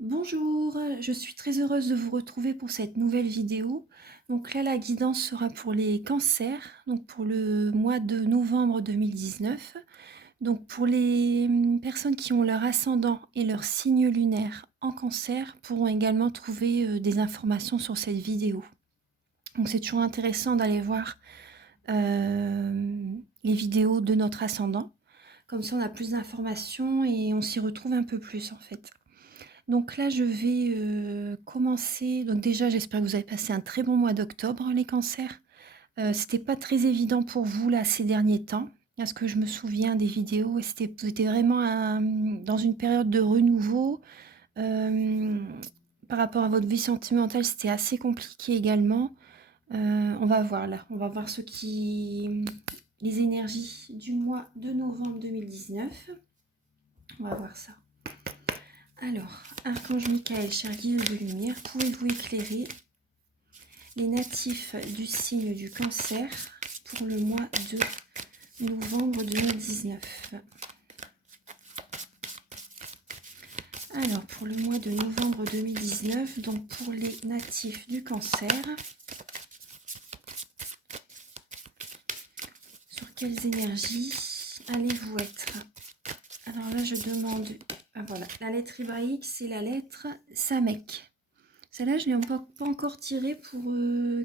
Bonjour, je suis très heureuse de vous retrouver pour cette nouvelle vidéo. Donc là, la guidance sera pour les cancers, donc pour le mois de novembre 2019. Donc pour les personnes qui ont leur ascendant et leur signe lunaire en cancer pourront également trouver des informations sur cette vidéo. Donc c'est toujours intéressant d'aller voir les vidéos de notre ascendant. Comme ça, on a plus d'informations et on s'y retrouve un peu plus en fait. Donc là, je vais commencer. Donc déjà, j'espère que vous avez passé un très bon mois d'octobre, les cancers. C'était pas très évident pour vous là ces derniers temps. À ce que je me souviens des vidéos, et vous étiez vraiment dans une période de renouveau. Euh, Par rapport à votre vie sentimentale, c'était assez compliqué également. On va voir là, on va voir les énergies du mois de novembre 2019. On va voir ça. Alors, Archange Michael, cher guide de lumière, pouvez-vous éclairer les natifs du signe du cancer pour le mois de novembre 2019? Alors, pour le mois de novembre 2019, donc pour les natifs du cancer, sur quelles énergies allez-vous être? Alors là, je demande... Ah voilà, la lettre hébraïque, c'est la lettre Samek. Celle-là, je ne l'ai pas encore tirée pour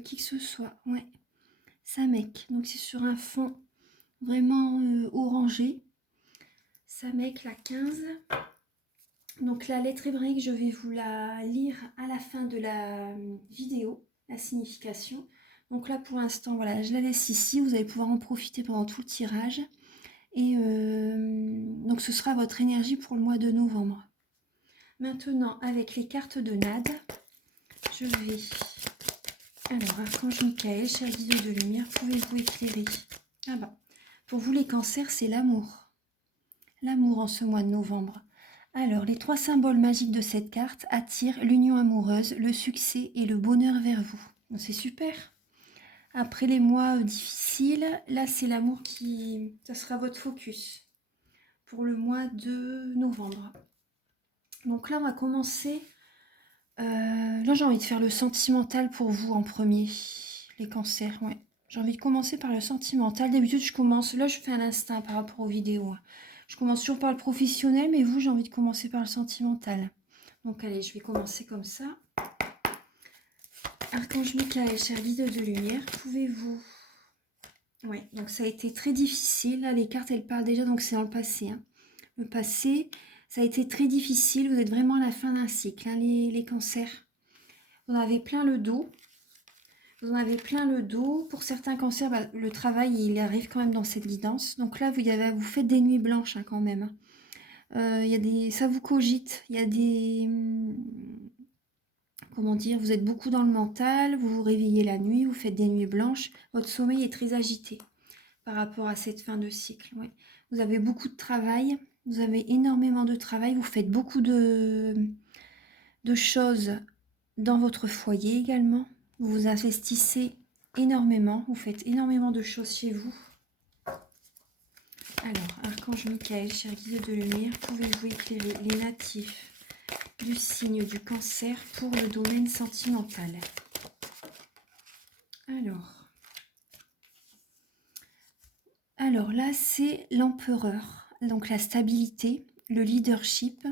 qui que ce soit. Ouais, Samek. Donc c'est sur un fond vraiment orangé. Samek, la 15. Donc la lettre hébraïque, je vais vous la lire à la fin de la vidéo, la signification. Donc là, pour l'instant, voilà, je la laisse ici. Vous allez pouvoir en profiter pendant tout le tirage. Et donc ce sera votre énergie pour le mois de novembre. Maintenant, avec les cartes de Nade, je vais... Alors, Archange Michael, cher guide de lumière, pouvez-vous éclairer? Ah bah, pour vous les cancers, c'est l'amour. L'amour en ce mois de novembre. Alors, les 3 symboles magiques de cette carte attirent l'union amoureuse, le succès et le bonheur vers vous. C'est super. Après les mois difficiles, là c'est l'amour qui... Ça sera votre focus pour le mois de novembre. Donc là, on va commencer... là, j'ai envie de faire le sentimental pour vous en premier. Les cancers, ouais. J'ai envie de commencer par le sentimental. D'habitude, je commence... Là, je fais un instinct par rapport aux vidéos. Je commence toujours par le professionnel, mais vous, j'ai envie de commencer par le sentimental. Donc, allez, je vais commencer comme ça. Archange Michael, cher guide de lumière, pouvez-vous... Ouais, donc ça a été très difficile. Là, les cartes, elles parlent déjà, donc c'est dans le passé. Hein. Le passé, ça a été très difficile. Vous êtes vraiment à la fin d'un cycle, hein, les cancers. Vous en avez plein le dos. Vous en avez plein le dos. Pour certains cancers, bah, le travail, il arrive quand même dans cette guidance. Donc là, vous faites des nuits blanches hein, quand même. Ça vous cogite. Il y a des... Comment dire? Vous êtes beaucoup dans le mental. Vous vous réveillez la nuit. Vous faites des nuits blanches. Votre sommeil est très agité par rapport à cette fin de cycle. Ouais. Vous avez beaucoup de travail. Vous avez énormément de travail. Vous faites beaucoup de choses dans votre foyer également. Vous vous investissez énormément, vous faites énormément de choses chez vous. Alors, Archange Michael, cher guide de lumière, pouvez-vous éclairer les natifs du signe du cancer pour le domaine sentimental? Alors là, c'est l'empereur, donc la stabilité, le leadership.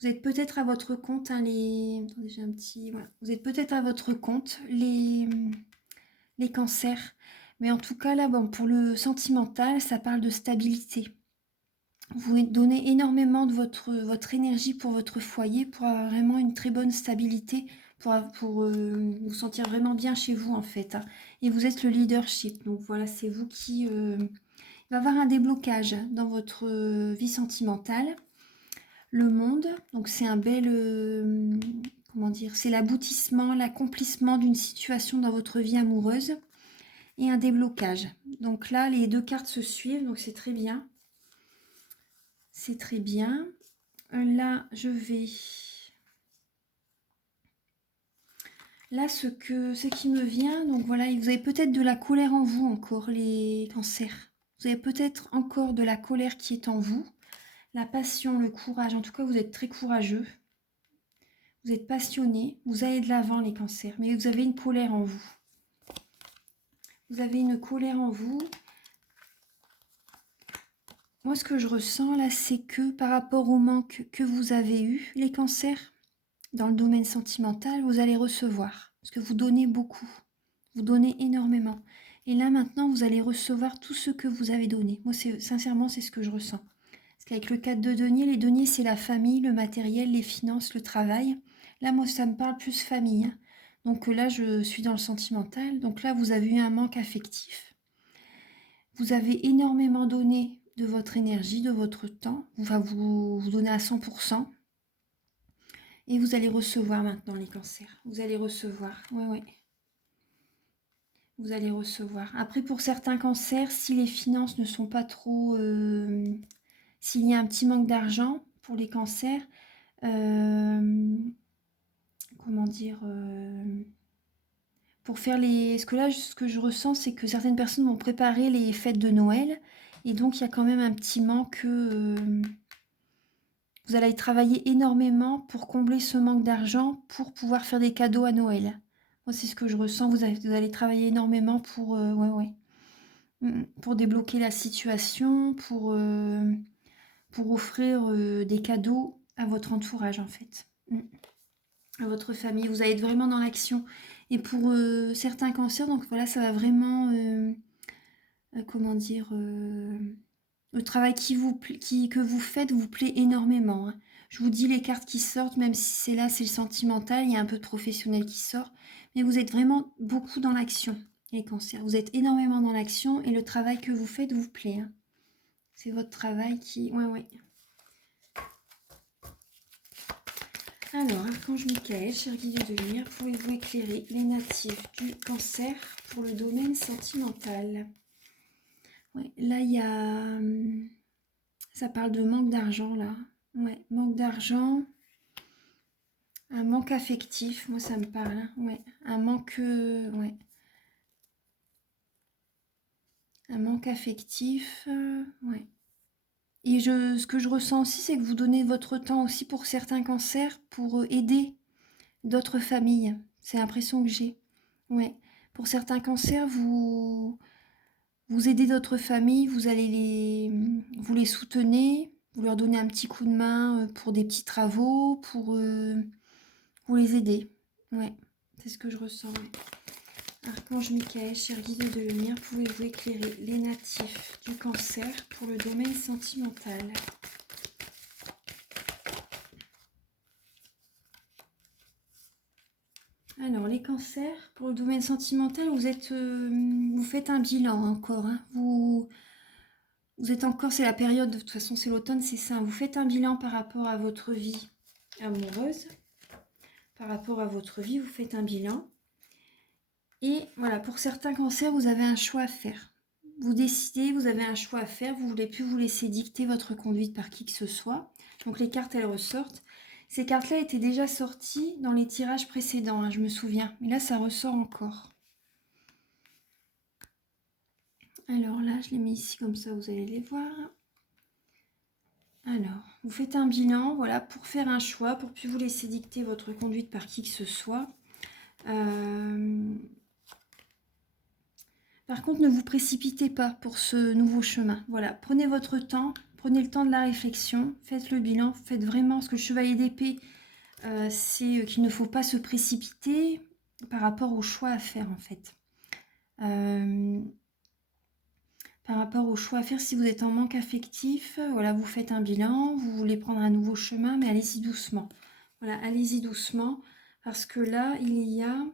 Vous êtes peut-être à votre compte, hein, Attendez, j'ai un petit... Voilà. Vous êtes peut-être à votre compte, les cancers. Mais en tout cas, là, bon, pour le sentimental, ça parle de stabilité. Vous donnez énormément de votre énergie pour votre foyer, pour avoir vraiment une très bonne stabilité, pour vous sentir vraiment bien chez vous, en fait. Hein. Et vous êtes le leadership. Donc voilà, c'est vous qui... il va y avoir un déblocage dans votre vie sentimentale. Le monde, donc c'est un bel... comment dire? C'est l'aboutissement, l'accomplissement d'une situation dans votre vie amoureuse. Et un déblocage. Donc là, les 2 cartes se suivent, donc c'est très bien. C'est très bien. Là, je vais... Là, ce qui me vient, donc voilà, vous avez peut-être de la colère en vous encore, les cancers. Vous avez peut-être encore de la colère qui est en vous. La passion, le courage, en tout cas, vous êtes très courageux. Vous êtes passionné, vous allez de l'avant les cancers, mais vous avez une colère en vous. Vous avez une colère en vous. Moi, ce que je ressens là, c'est que par rapport au manque que vous avez eu, les cancers, dans le domaine sentimental, vous allez recevoir. Parce que vous donnez beaucoup. Vous donnez énormément. Et là, maintenant, vous allez recevoir tout ce que vous avez donné. Moi, sincèrement, c'est ce que je ressens. Parce qu'avec le 4 de denier, les deniers, c'est la famille, le matériel, les finances, le travail. Là, moi, ça me parle plus famille. Hein. Donc là, je suis dans le sentimental. Donc là, vous avez eu un manque affectif. Vous avez énormément donné de votre énergie, de votre temps. Vous donnez à 100%. Et vous allez recevoir maintenant les cancers. Vous allez recevoir. Ouais. Vous allez recevoir. Après, pour certains cancers, si les finances ne sont pas trop... s'il y a un petit manque d'argent pour les cancers, comment dire, pour faire les... Parce que là, ce que je ressens, c'est que certaines personnes vont préparer les fêtes de Noël. Et donc, il y a quand même un petit manque... vous allez travailler énormément pour combler ce manque d'argent pour pouvoir faire des cadeaux à Noël. Moi, c'est ce que je ressens. Vous allez travailler énormément pour... pour débloquer la situation, pour offrir des cadeaux à votre entourage, en fait. À votre famille. Vous allez être vraiment dans l'action. Et pour certains cancers, donc voilà, ça va vraiment... comment dire... le travail que vous faites vous plaît énormément. Hein. Je vous dis les cartes qui sortent, même si c'est là, c'est le sentimental, il y a un peu de professionnel qui sort. Mais vous êtes vraiment beaucoup dans l'action, les cancers. Vous êtes énormément dans l'action et le travail que vous faites vous plaît. Hein. C'est votre travail qui... Ouais. Alors, Archange Michael, cher guide de lumière, pouvez-vous éclairer les natifs du cancer pour le domaine sentimental? Ouais, là, il y a... Ça parle de manque d'argent, là. Ouais, manque d'argent. Un manque affectif, moi, ça me parle. Hein. Ouais, un manque... ouais. Un manque affectif, ouais. Et ce que je ressens aussi, c'est que vous donnez votre temps aussi pour certains cancers, pour aider d'autres familles. C'est l'impression que j'ai. Ouais. Pour certains cancers, vous aidez d'autres familles, vous les soutenez, vous leur donnez un petit coup de main pour des petits travaux, pour vous les aider. Ouais, c'est ce que je ressens. Ouais. Archange Michael, cher guide de lumière, pouvez-vous éclairer les natifs du cancer pour le domaine sentimental? Alors, les cancers, pour le domaine sentimental, vous faites un bilan encore. Hein. Vous êtes encore, c'est la période, de toute façon c'est l'automne, c'est ça. Vous faites un bilan par rapport à votre vie amoureuse. Par rapport à votre vie, vous faites un bilan. Et voilà, pour certains cancers, vous avez un choix à faire. Vous décidez, vous avez un choix à faire, vous ne voulez plus vous laisser dicter votre conduite par qui que ce soit. Donc les cartes, elles ressortent. Ces cartes-là étaient déjà sorties dans les tirages précédents, hein, je me souviens. Mais là, ça ressort encore. Alors là, je les mets ici comme ça, vous allez les voir. Alors, vous faites un bilan, voilà, pour faire un choix, pour ne plus vous laisser dicter votre conduite par qui que ce soit. Par contre, ne vous précipitez pas pour ce nouveau chemin. Voilà, prenez votre temps, prenez le temps de la réflexion, faites le bilan, faites vraiment ce que le chevalier d'épée, c'est qu'il ne faut pas se précipiter par rapport au choix à faire en fait. Par rapport au choix à faire, si vous êtes en manque affectif, voilà, vous faites un bilan, vous voulez prendre un nouveau chemin, mais allez-y doucement. Voilà, allez-y doucement, parce que là, il y a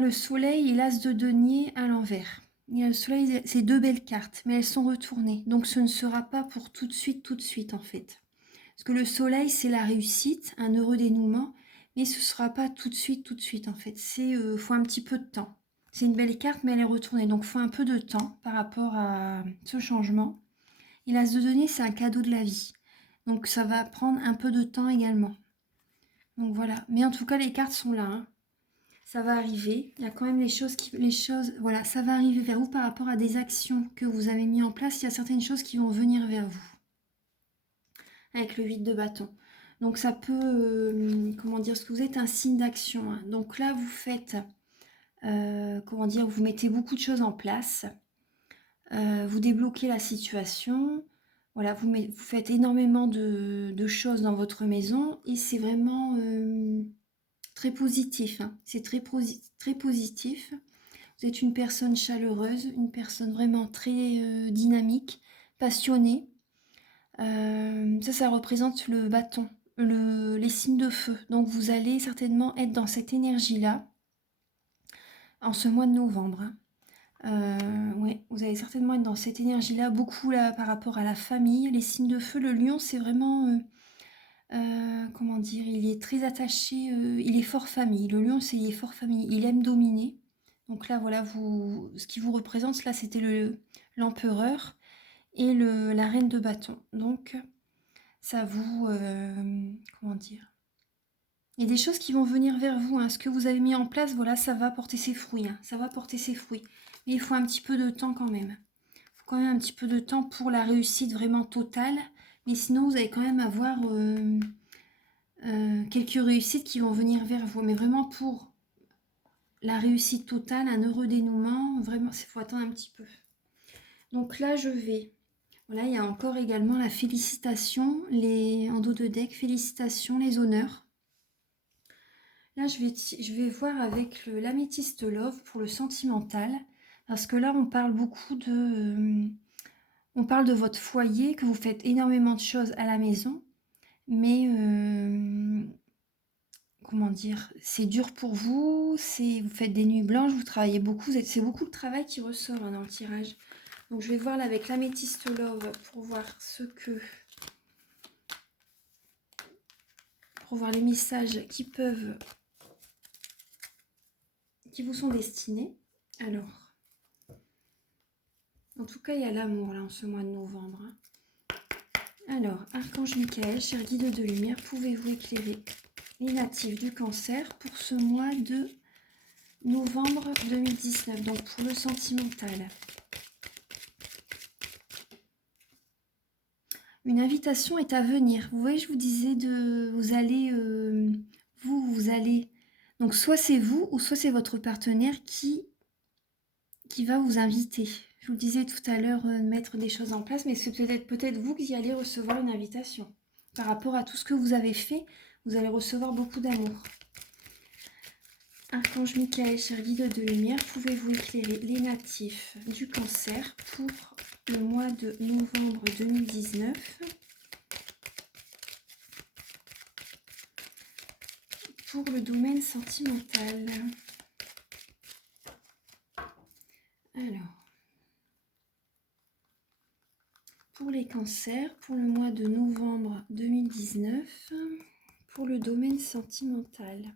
le soleil et l'as de denier à l'envers. Il y a le soleil, c'est deux belles cartes, mais elles sont retournées. Donc ce ne sera pas pour tout de suite en fait. Parce que le soleil, c'est la réussite, un heureux dénouement, mais ce ne sera pas tout de suite en fait. Faut un petit peu de temps. C'est une belle carte, mais elle est retournée. Donc il faut un peu de temps par rapport à ce changement. Et l'as de denier, c'est un cadeau de la vie. Donc ça va prendre un peu de temps également. Donc voilà. Mais en tout cas, les cartes sont là. Hein. Ça va arriver. Il y a quand même les choses, voilà, ça va arriver vers vous par rapport à des actions que vous avez mis en place. Il y a certaines choses qui vont venir vers vous. avec le 8 de bâton. Donc ça peut, comment dire, ce que vous êtes un signe d'action, hein. Donc là, vous faites, comment dire, vous mettez beaucoup de choses en place. Vous débloquez la situation. Voilà, vous faites énormément de choses dans votre maison et c'est vraiment très positif, hein. C'est très positif. Vous êtes une personne chaleureuse, une personne vraiment très dynamique, passionnée. Ça représente le bâton, les signes de feu. Donc vous allez certainement être dans cette énergie-là en ce mois de novembre, hein. Ouais, vous allez certainement être dans cette énergie-là, beaucoup là par rapport à la famille. Les signes de feu, le lion, c'est vraiment, comment dire, il est très attaché, il est fort famille. Le lion, il est fort famille, il aime dominer. Donc là, voilà, ce qui vous représente, là, c'était l'empereur et la reine de bâton. Donc, ça vous, comment dire, il y a des choses qui vont venir vers vous, hein. Ce que vous avez mis en place, voilà, ça va porter ses fruits, hein. Ça va porter ses fruits. Mais il faut un petit peu de temps quand même. Il faut quand même un petit peu de temps pour la réussite vraiment totale. Mais sinon, vous allez quand même avoir quelques réussites qui vont venir vers vous. Mais vraiment pour la réussite totale, un heureux dénouement, vraiment, il faut attendre un petit peu. Donc là, je vais... Voilà, il y a encore également la félicitation, en dos de deck, félicitations, les honneurs. Là, je vais voir avec l'améthyste love pour le sentimental, parce que là, on parle beaucoup on parle de votre foyer, que vous faites énormément de choses à la maison, mais comment dire, c'est dur pour vous, vous faites des nuits blanches, vous travaillez beaucoup, c'est beaucoup de travail qui ressort, hein, dans le tirage. Donc, je vais voir là avec l'améthyste love pour voir pour voir les messages qui vous sont destinés. Alors, en tout cas, il y a l'amour là en ce mois de novembre, hein. Alors, Archange Michael, cher guide de lumière, pouvez-vous éclairer les natifs du Cancer pour ce mois de novembre 2019, donc pour le sentimental. Une invitation est à venir. Vous voyez, je vous disais vous allez. Donc, soit c'est vous ou soit c'est votre partenaire qui va vous inviter. Je vous disais tout à l'heure de mettre des choses en place, mais c'est peut-être vous qui allez recevoir une invitation. Par rapport à tout ce que vous avez fait, vous allez recevoir beaucoup d'amour. Archange Michael, cher guide de lumière, pouvez-vous éclairer les natifs du Cancer pour le mois de novembre 2019 ? Pour le domaine sentimental. Alors, pour les cancers, pour le mois de novembre 2019, pour le domaine sentimental.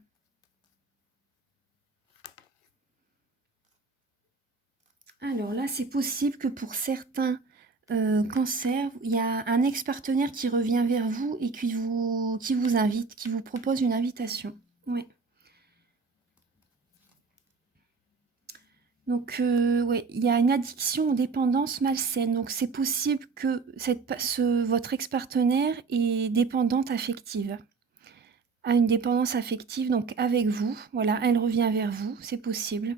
Alors là, c'est possible que pour certains cancers, il y a un ex-partenaire qui revient vers vous et qui vous invite, qui vous propose une invitation. Ouais. Donc, ouais, il y a une addiction aux dépendances malsaines. Donc, c'est possible que votre ex-partenaire est dépendante affective. A une dépendance affective, donc avec vous. Voilà, elle revient vers vous, c'est possible.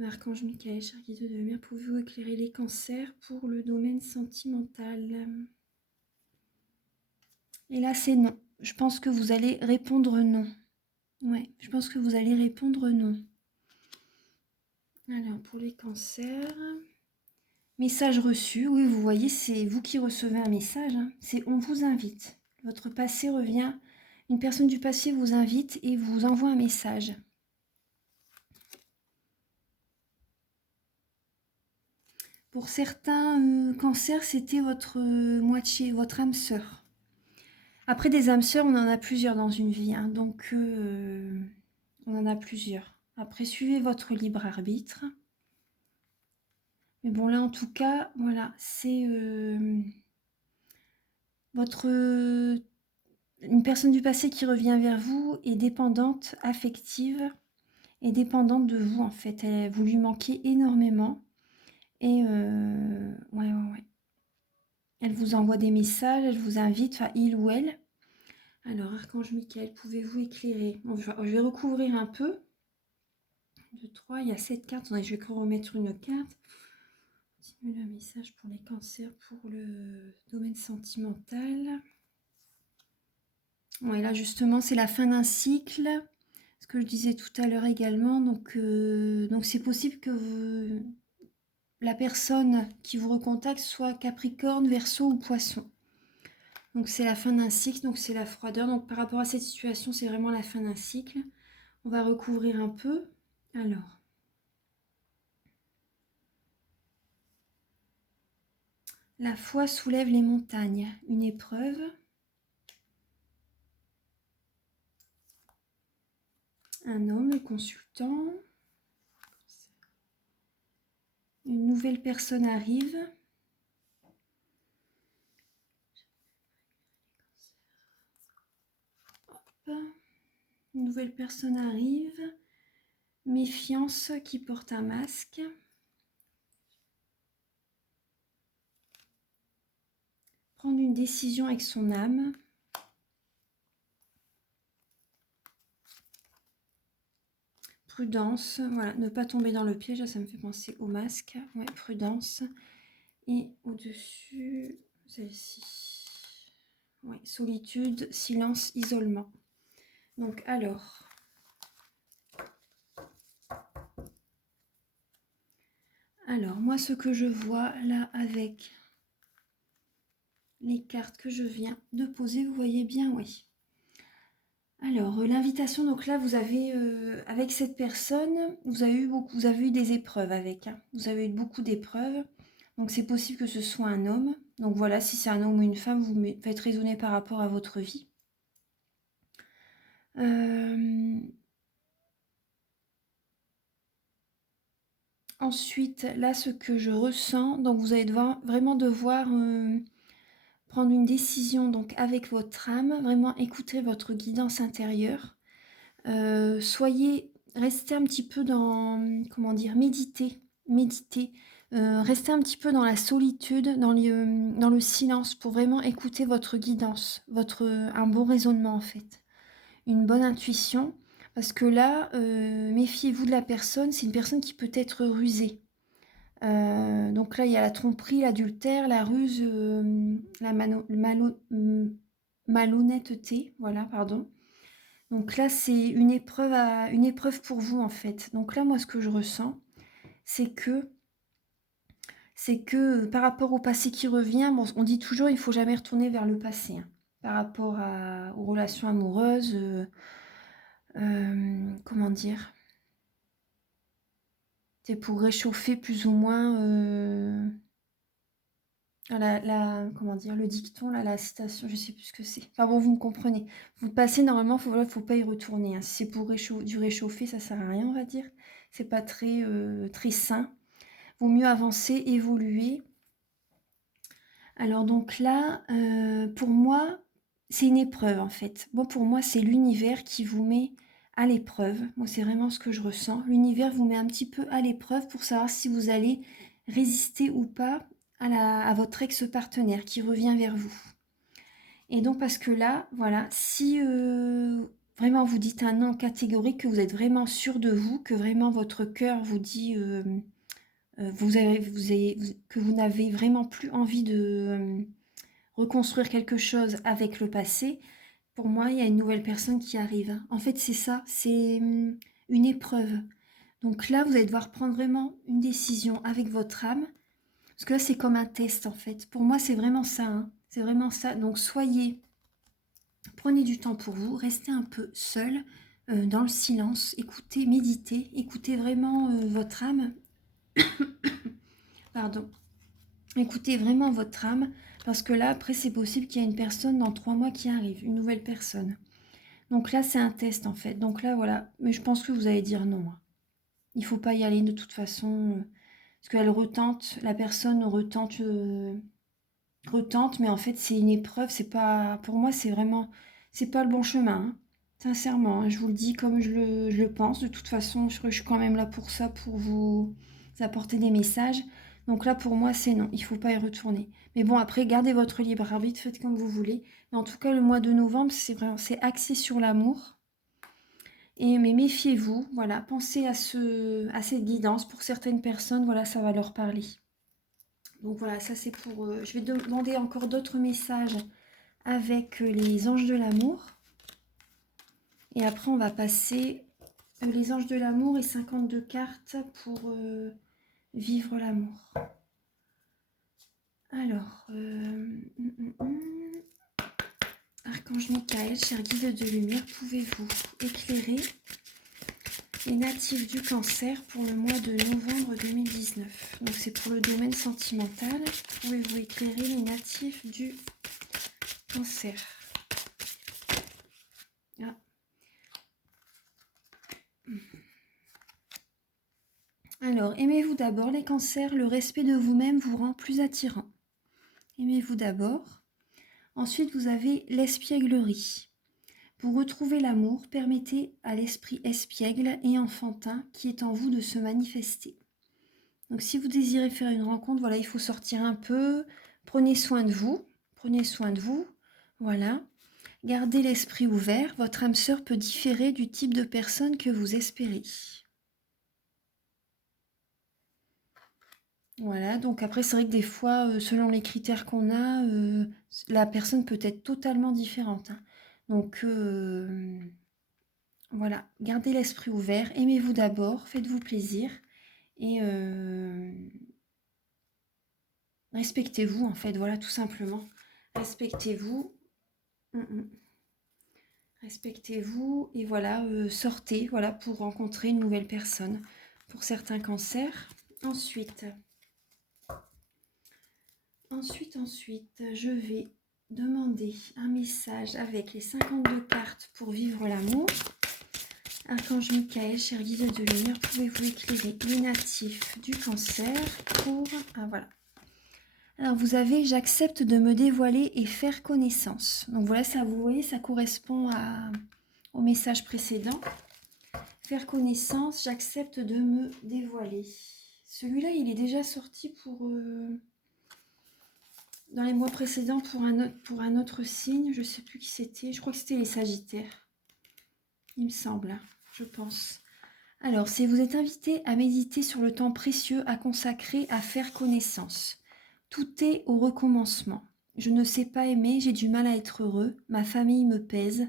Archange Michael, cher guide de lumière, pouvez-vous éclairer les cancers pour le domaine sentimental? Et là, c'est non. Je pense que vous allez répondre non. Ouais, je pense que vous allez répondre non. Alors, pour les cancers... Message reçu, oui, vous voyez, c'est vous qui recevez un message, hein. C'est on vous invite. Votre passé revient, une personne du passé vous invite et vous envoie un message. Pour certains cancers, c'était votre moitié, votre âme sœur. Après, des âmes sœurs, on en a plusieurs dans une vie, hein, donc on en a plusieurs. Après, suivez votre libre arbitre. Mais bon, là, en tout cas, voilà, c'est une personne du passé qui revient vers vous est dépendante affective, est dépendante de vous, en fait. Vous lui manquez énormément. Et ouais. Elle vous envoie des messages, elle vous invite, enfin il ou elle. Alors, Archange Michael, pouvez-vous éclairer? Bon, je vais recouvrir un peu. 2, 3, il y a 7 cartes. Attendez, je vais remettre une carte. Continue le message pour les cancers, pour le domaine sentimental. Ouais, là justement, c'est la fin d'un cycle. Ce que je disais tout à l'heure également. Donc c'est possible que la personne qui vous recontacte soit Capricorne, Verseau ou Poisson. Donc c'est la fin d'un cycle, donc c'est la froideur. Donc par rapport à cette situation, c'est vraiment la fin d'un cycle. On va recouvrir un peu. Alors. La foi soulève les montagnes. Une épreuve. Un homme, le consultant. Une nouvelle personne arrive. Hop. Une nouvelle personne arrive. Méfiance qui porte un masque. Prendre une décision avec son âme. Prudence, voilà, ne pas tomber dans le piège, ça me fait penser au masque. Ouais, prudence. Et au-dessus, celle-ci. Ouais, solitude, silence, isolement. Donc alors. Alors, moi, ce que je vois là avec les cartes que je viens de poser, vous voyez bien, oui. Alors, l'invitation, donc là, vous avez, avec cette personne, vous avez eu des épreuves avec. Hein. Vous avez eu beaucoup d'épreuves. Donc, c'est possible que ce soit un homme. Donc, voilà, si c'est un homme ou une femme, vous faites raisonner par rapport à votre vie. Ensuite, là, ce que je ressens, donc vous allez vraiment devoir prendre une décision donc avec votre âme, vraiment écouter votre guidance intérieure. Restez un petit peu dans, comment dire, méditez. Restez un petit peu dans la solitude, dans le silence pour vraiment écouter votre guidance, un bon raisonnement en fait, une bonne intuition. Parce que là, méfiez-vous de la personne, c'est une personne qui peut être rusée. Donc là, il y a la tromperie, l'adultère, la ruse, la malhonnêteté, voilà, pardon. Donc là, c'est une épreuve pour vous, en fait. Donc là, moi, ce que je ressens, c'est que par rapport au passé qui revient, bon, on dit toujours, il ne faut jamais retourner vers le passé, hein, par rapport aux relations amoureuses, comment dire, c'est pour réchauffer plus ou moins comment dire, le dicton, là, la citation, je sais plus ce que c'est. Enfin bon, vous me comprenez. Vous passez, normalement, faut pas y retourner. Hein. Si c'est pour du réchauffer, ça sert à rien, on va dire. C'est pas très sain. Vaut mieux avancer, évoluer. Alors donc là, pour moi, c'est une épreuve, en fait. Bon, pour moi, c'est l'univers qui vous met à l'épreuve. Moi, c'est vraiment ce que je ressens. L'univers vous met un petit peu à l'épreuve pour savoir si vous allez résister ou pas à votre ex-partenaire qui revient vers vous. Et donc parce que là, voilà, si vraiment vous dites un non catégorique, que vous êtes vraiment sûr de vous, que vraiment votre cœur vous dit que vous n'avez vraiment plus envie de reconstruire quelque chose avec le passé, pour moi, il y a une nouvelle personne qui arrive. En fait, c'est ça, c'est une épreuve. Donc là, vous allez devoir prendre vraiment une décision avec votre âme. Parce que là, c'est comme un test, en fait. Pour moi, c'est vraiment ça. Hein. C'est vraiment ça. Donc, prenez du temps pour vous. Restez un peu seul, dans le silence. Écoutez, méditez. Écoutez vraiment votre âme. Pardon. Écoutez vraiment votre âme. Parce que là, après, c'est possible qu'il y ait une personne dans 3 mois qui arrive. Une nouvelle personne. Donc là, c'est un test, en fait. Donc là, voilà. Mais je pense que vous allez dire non. Hein. Il ne faut pas y aller de toute façon. Parce qu'elle retente. La personne retente... mais en fait c'est une épreuve, c'est pas, pour moi c'est pas le bon chemin, hein. Sincèrement, hein, je vous le dis comme je le pense. De toute façon, je suis quand même là pour ça, pour vous apporter des messages. Donc là, pour moi, c'est non. Il ne faut pas y retourner. Mais bon, après, gardez votre libre arbitre, faites comme vous voulez. Mais en tout cas, le mois de novembre, c'est axé sur l'amour. Mais méfiez-vous, voilà. Pensez à cette guidance. Pour certaines personnes, voilà, ça va leur parler. Donc voilà, ça c'est pour... je vais demander encore d'autres messages avec les anges de l'amour. Et après, on va passer les anges de l'amour et 52 cartes pour vivre l'amour. Alors, Archange Michael, cher guide de lumière, pouvez-vous éclairer les natifs du cancer pour le mois de novembre 2019? Donc c'est pour le domaine sentimental. Pouvez-vous éclairer les natifs du cancer? Ah. Alors, aimez-vous d'abord les cancers, le respect de vous-même vous rend plus attirant. Aimez-vous d'abord. Ensuite, vous avez l'espièglerie. Pour retrouver l'amour, permettez à l'esprit espiègle et enfantin qui est en vous de se manifester. Donc si vous désirez faire une rencontre, voilà, il faut sortir un peu, prenez soin de vous, voilà. Gardez l'esprit ouvert, votre âme sœur peut différer du type de personne que vous espérez. Voilà, donc après c'est vrai que des fois, selon les critères qu'on a, la personne peut être totalement différente. Hein. Donc voilà, gardez l'esprit ouvert, aimez-vous d'abord, faites-vous plaisir et respectez-vous en fait, voilà tout simplement. Respectez-vous. Respectez-vous et voilà, sortez voilà, pour rencontrer une nouvelle personne pour certains cancers. Ensuite, je vais demander un message avec les 52 cartes pour vivre l'amour. Archange Michael, cher guide de lumière, pouvez-vous éclairer les natifs du cancer pour... Ah voilà. Alors vous avez « J'accepte de me dévoiler et faire connaissance ». Donc voilà, ça vous voyez, ça correspond au message précédent. Faire connaissance, j'accepte de me dévoiler. Celui-là, il est déjà sorti pour... dans les mois précédents pour un autre signe. Je ne sais plus qui c'était. Je crois que c'était les Sagittaires. Il me semble, je pense. Alors, si vous êtes invité à méditer sur le temps précieux à consacrer à faire connaissance. Tout est au recommencement. Je ne sais pas aimer, j'ai du mal à être heureux. Ma famille me pèse.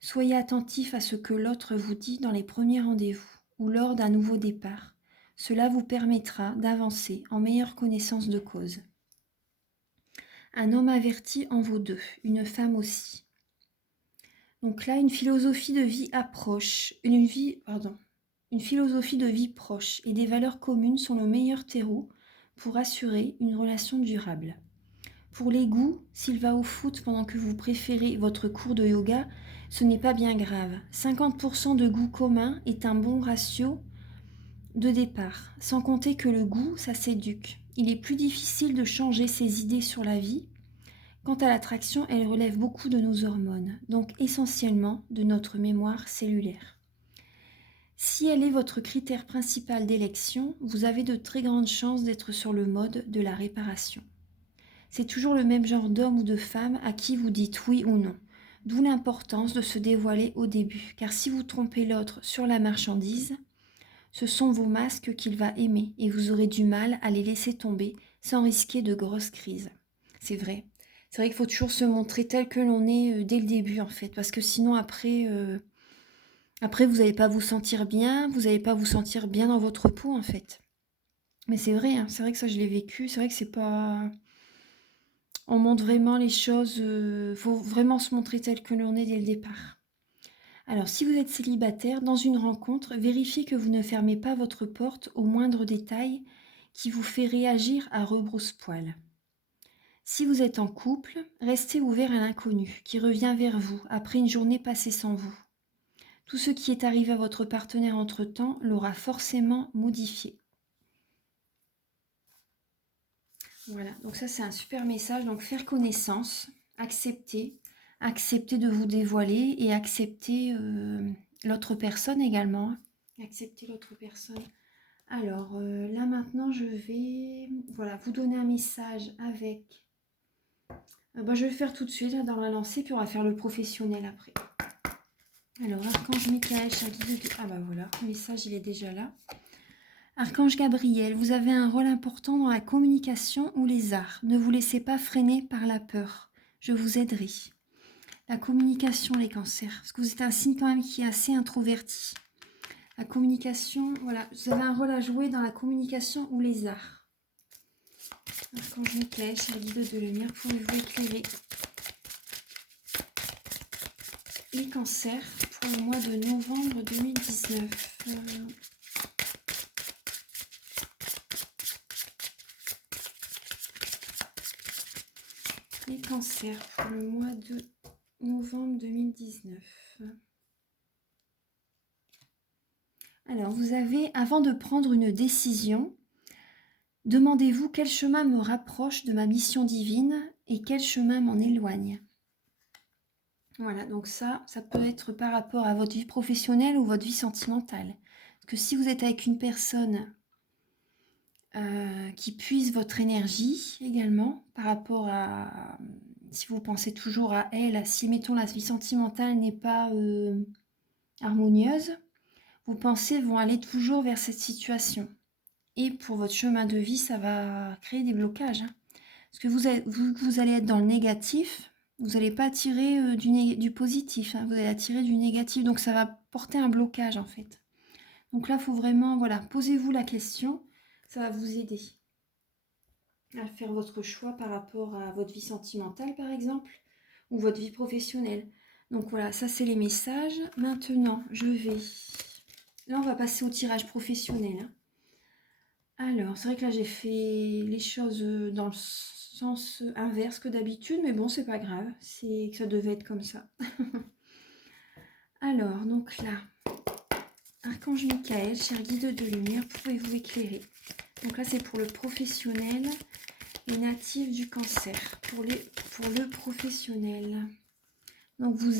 Soyez attentif à ce que l'autre vous dit dans les premiers rendez-vous ou lors d'un nouveau départ. Cela vous permettra d'avancer en meilleure connaissance de cause. Un homme averti en vaut deux, une femme aussi. Donc là, une philosophie de vie approche, une philosophie de vie proche et des valeurs communes sont le meilleur terreau pour assurer une relation durable. Pour les goûts, s'il va au foot pendant que vous préférez votre cours de yoga, ce n'est pas bien grave. 50% de goût commun est un bon ratio de départ, sans compter que le goût, ça s'éduque. Il est plus difficile de changer ses idées sur la vie. Quant à l'attraction, elle relève beaucoup de nos hormones, donc essentiellement de notre mémoire cellulaire. Si elle est votre critère principal d'élection, vous avez de très grandes chances d'être sur le mode de la réparation. C'est toujours le même genre d'homme ou de femme à qui vous dites oui ou non. D'où l'importance de se dévoiler au début, car si vous trompez l'autre sur la marchandise, ce sont vos masques qu'il va aimer et vous aurez du mal à les laisser tomber sans risquer de grosses crises. C'est vrai. C'est vrai qu'il faut toujours se montrer tel que l'on est dès le début en fait, parce que sinon après vous n'allez pas vous sentir bien, vous n'allez pas vous sentir bien dans votre peau en fait. Mais c'est vrai, hein, c'est vrai que ça je l'ai vécu, c'est vrai que c'est pas... On montre vraiment les choses, faut vraiment se montrer tel que l'on est dès le départ. Alors, si vous êtes célibataire, dans une rencontre, vérifiez que vous ne fermez pas votre porte au moindre détail qui vous fait réagir à rebrousse-poil. Si vous êtes en couple, restez ouvert à l'inconnu qui revient vers vous après une journée passée sans vous. Tout ce qui est arrivé à votre partenaire entre-temps l'aura forcément modifié. Voilà, donc ça c'est un super message. Donc faire connaissance, accepter de vous dévoiler et accepter l'autre personne également. Accepter l'autre personne Alors, là maintenant, je vais voilà, vous donner un message avec... bah, je vais le faire tout de suite là, dans la lancée, puis on va faire le professionnel après. Alors, Archange Michael, cher guide de... Ah bah voilà, le message il est déjà là. Archange Gabriel, vous avez un rôle important dans la communication ou les arts. Ne vous laissez pas freiner par la peur. Je vous aiderai. La communication, les cancers, parce que vous êtes un signe quand même qui est assez introverti. La communication, voilà, vous avez un rôle à jouer dans la communication ou les arts. Archange Michael, cher guide de lumière, pouvez-vous éclairer les cancers pour le mois de novembre 2019 Les cancers pour le mois de novembre 2019. Alors, vous avez, avant de prendre une décision, demandez-vous quel chemin me rapproche de ma mission divine et quel chemin m'en éloigne. Voilà, donc ça peut être par rapport à votre vie professionnelle ou votre vie sentimentale. Parce que si vous êtes avec une personne qui puise votre énergie également, par rapport à... Si vous pensez toujours à elle, si mettons la vie sentimentale n'est pas harmonieuse, vos pensées vont aller toujours vers cette situation. Et pour votre chemin de vie, ça va créer des blocages. Hein. Parce que vous allez être dans le négatif, vous n'allez pas attirer du positif, hein, vous allez attirer du négatif. Donc ça va porter un blocage en fait. Donc là, il faut vraiment, voilà, posez-vous la question, ça va vous aider à faire votre choix par rapport à votre vie sentimentale par exemple, ou votre vie professionnelle. Donc voilà, ça c'est les messages. Maintenant, je vais... Là, on va passer au tirage professionnel. Hein. Alors, c'est vrai que là, j'ai fait les choses dans le sens inverse que d'habitude, mais bon, c'est pas grave, c'est que ça devait être comme ça. Alors, donc là, Archange Michael, cher guide de lumière, pouvez-vous éclairer? Donc là, c'est pour le professionnel et natif du cancer, pour le professionnel. Donc, vous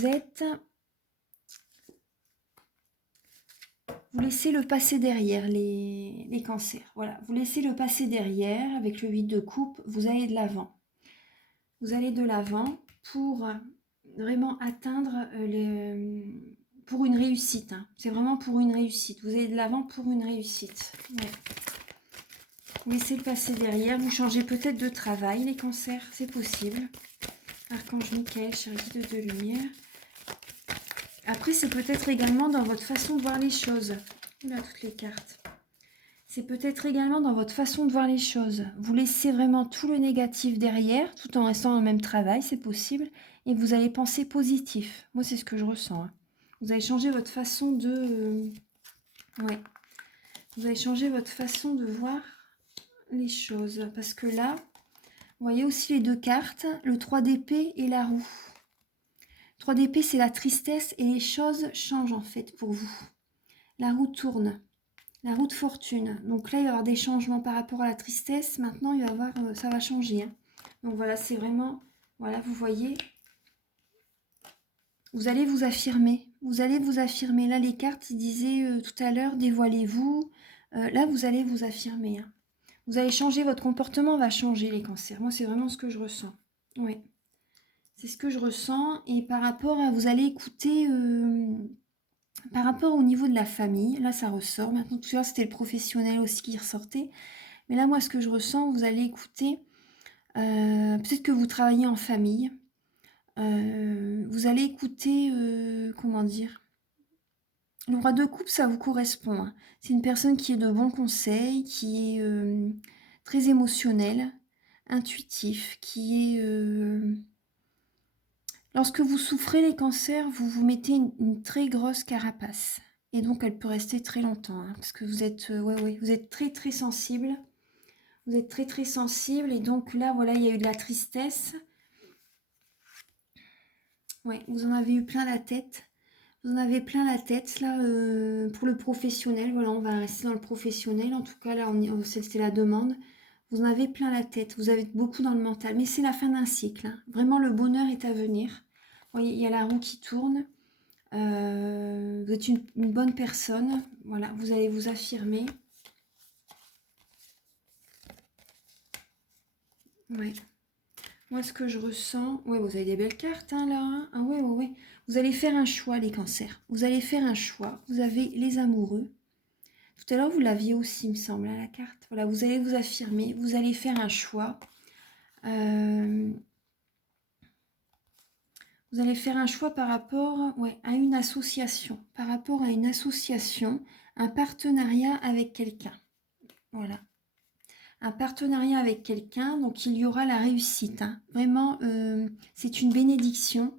laissez le passé derrière, les cancers. Voilà, vous laissez le passé derrière, avec le 8 de coupe, vous allez de l'avant. Vous allez de l'avant pour vraiment atteindre pour une réussite. Hein. C'est vraiment pour une réussite. Vous allez de l'avant pour une réussite. Ouais. Vous laissez le passé derrière. Vous changez peut-être de travail, les cancers. C'est possible. Archange Michael, cher guide de lumière. Après, c'est peut-être également dans votre façon de voir les choses. Là, toutes les cartes. C'est peut-être également dans votre façon de voir les choses. Vous laissez vraiment tout le négatif derrière, tout en restant dans le même travail, c'est possible, et vous allez penser positif. Moi, c'est ce que je ressens. Hein. Vous allez changer votre façon de... ouais. Vous allez changer votre façon de voir les choses. Parce que là, vous voyez aussi les deux cartes, le 3 d'épée et la roue. 3 d'épée, c'est la tristesse et les choses changent en fait pour vous. La roue tourne. La roue de fortune. Donc là, il va y avoir des changements par rapport à la tristesse. Maintenant, il va y avoir, ça va changer. Hein. Donc voilà, c'est vraiment... Voilà, vous voyez. Vous allez vous affirmer. Vous allez vous affirmer. Là, les cartes, ils disaient tout à l'heure, dévoilez-vous. Là, vous allez vous affirmer. Hein. Vous allez changer, votre comportement va changer, les cancers. Moi, c'est vraiment ce que je ressens. Oui. C'est ce que je ressens. Et par rapport à... Vous allez écouter... par rapport au niveau de la famille, là ça ressort. Maintenant, tout à l'heure c'était le professionnel aussi qui ressortait. Mais là, moi, ce que je ressens, vous allez écouter. Peut-être que vous travaillez en famille. Vous allez écouter, comment dire. Le roi de coupe, ça vous correspond. Hein. C'est une personne qui est de bons conseils, qui est très émotionnel, intuitif, qui est... Lorsque vous souffrez les cancers, vous vous mettez une très grosse carapace. Et donc, elle peut rester très longtemps. Hein, parce que vous êtes, vous êtes très, très sensible. Vous êtes très, très sensible. Et donc, là, voilà, il y a eu de la tristesse. Ouais, vous en avez eu plein la tête. Vous en avez plein la tête, là, pour le professionnel. Voilà, on va rester dans le professionnel. En tout cas, là, c'était la demande. Vous en avez plein la tête. Vous avez beaucoup dans le mental. Mais c'est la fin d'un cycle. Hein. Vraiment, le bonheur est à venir. Vous voyez, il y a la roue qui tourne. Vous êtes une bonne personne. Voilà, vous allez vous affirmer. Ouais. Moi, ce que je ressens... Ouais, vous avez des belles cartes, hein, là. Hein. Ah ouais, ouais, ouais. Vous allez faire un choix, les cancers. Vous allez faire un choix. Vous avez les amoureux. Tout à l'heure, vous l'aviez aussi, il me semble, à la carte. Voilà, vous allez vous affirmer. Vous allez faire un choix. Vous allez faire un choix par rapport à une association. Par rapport à une association, un partenariat avec quelqu'un. Voilà. Un partenariat avec quelqu'un, donc il y aura la réussite. Hein. Vraiment, c'est une bénédiction.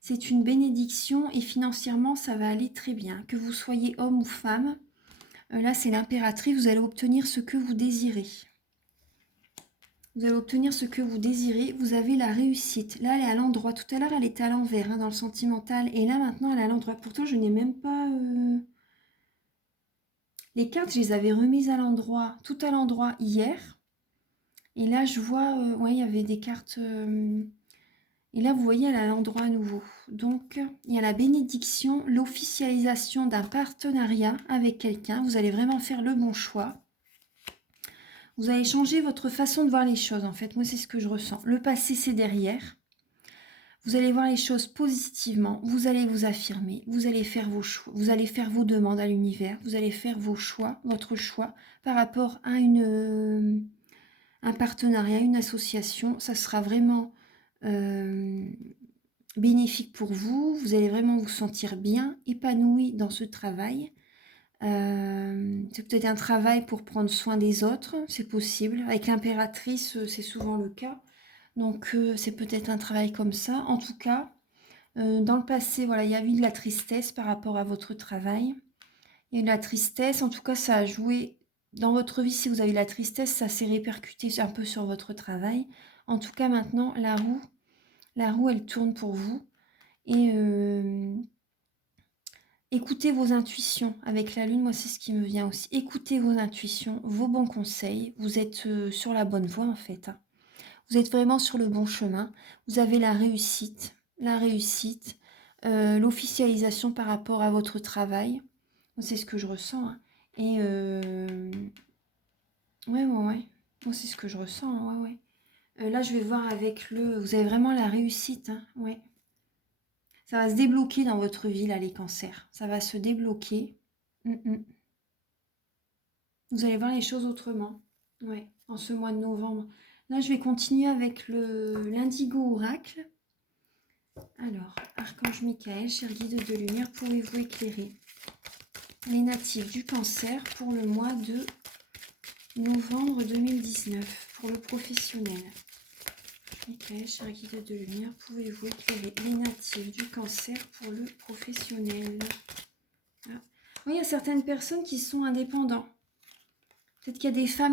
C'est une bénédiction et financièrement, ça va aller très bien. Que vous soyez homme ou femme, là c'est l'impératrice, vous allez obtenir ce que vous désirez. Vous allez obtenir ce que vous désirez, vous avez la réussite. Là, elle est à l'endroit. Tout à l'heure, elle était à l'envers, hein, dans le sentimental. Et là, maintenant, elle est à l'endroit. Pourtant, je n'ai même pas... Les cartes, je les avais remises à l'endroit, tout à l'endroit hier. Et là, je vois... ouais, il y avait des cartes... Et là, vous voyez, elle est à l'endroit à nouveau. Donc, il y a la bénédiction, l'officialisation d'un partenariat avec quelqu'un. Vous allez vraiment faire le bon choix. Vous allez changer votre façon de voir les choses, en fait. Moi, c'est ce que je ressens. Le passé, c'est derrière. Vous allez voir les choses positivement. Vous allez vous affirmer. Vous allez faire vos choix. Vous allez faire vos demandes à l'univers. Vous allez faire vos choix, votre choix, par rapport à un partenariat, une association. Ça sera vraiment bénéfique pour vous. Vous allez vraiment vous sentir bien, épanoui dans ce travail. C'est peut-être un travail pour prendre soin des autres, c'est possible. Avec l'impératrice, c'est souvent le cas. Donc, c'est peut-être un travail comme ça. En tout cas, dans le passé, voilà, il y a eu de la tristesse par rapport à votre travail. Il y a eu de la tristesse. En tout cas, ça a joué dans votre vie. Si vous avez eu de la tristesse, ça s'est répercuté un peu sur votre travail. En tout cas, maintenant, la roue, elle tourne pour vous. Et... écoutez vos intuitions avec la lune, moi c'est ce qui me vient aussi. Écoutez vos intuitions, vos bons conseils. Vous êtes sur la bonne voie en fait. Hein. Vous êtes vraiment sur le bon chemin. Vous avez la réussite, l'officialisation par rapport à votre travail. C'est ce que je ressens. Hein. Et ouais. Moi c'est ce que je ressens. Hein. Ouais. Là je vais voir avec vous avez vraiment la réussite. Hein. Ouais. Ça va se débloquer dans votre vie, là, les cancers. Ça va se débloquer. Vous allez voir les choses autrement. Ouais, en ce mois de novembre. Là, je vais continuer avec l'indigo oracle. Alors, Archange Michael, cher guide de lumière, pouvez-vous éclairer les natifs du cancer pour le mois de novembre 2019, pour le professionnel. Michael, cher guide de lumière, pouvez-vous éclairer les natifs du cancer pour le professionnel? Ah. Oui, il y a certaines personnes qui sont indépendants. Peut-être qu'il y a des femmes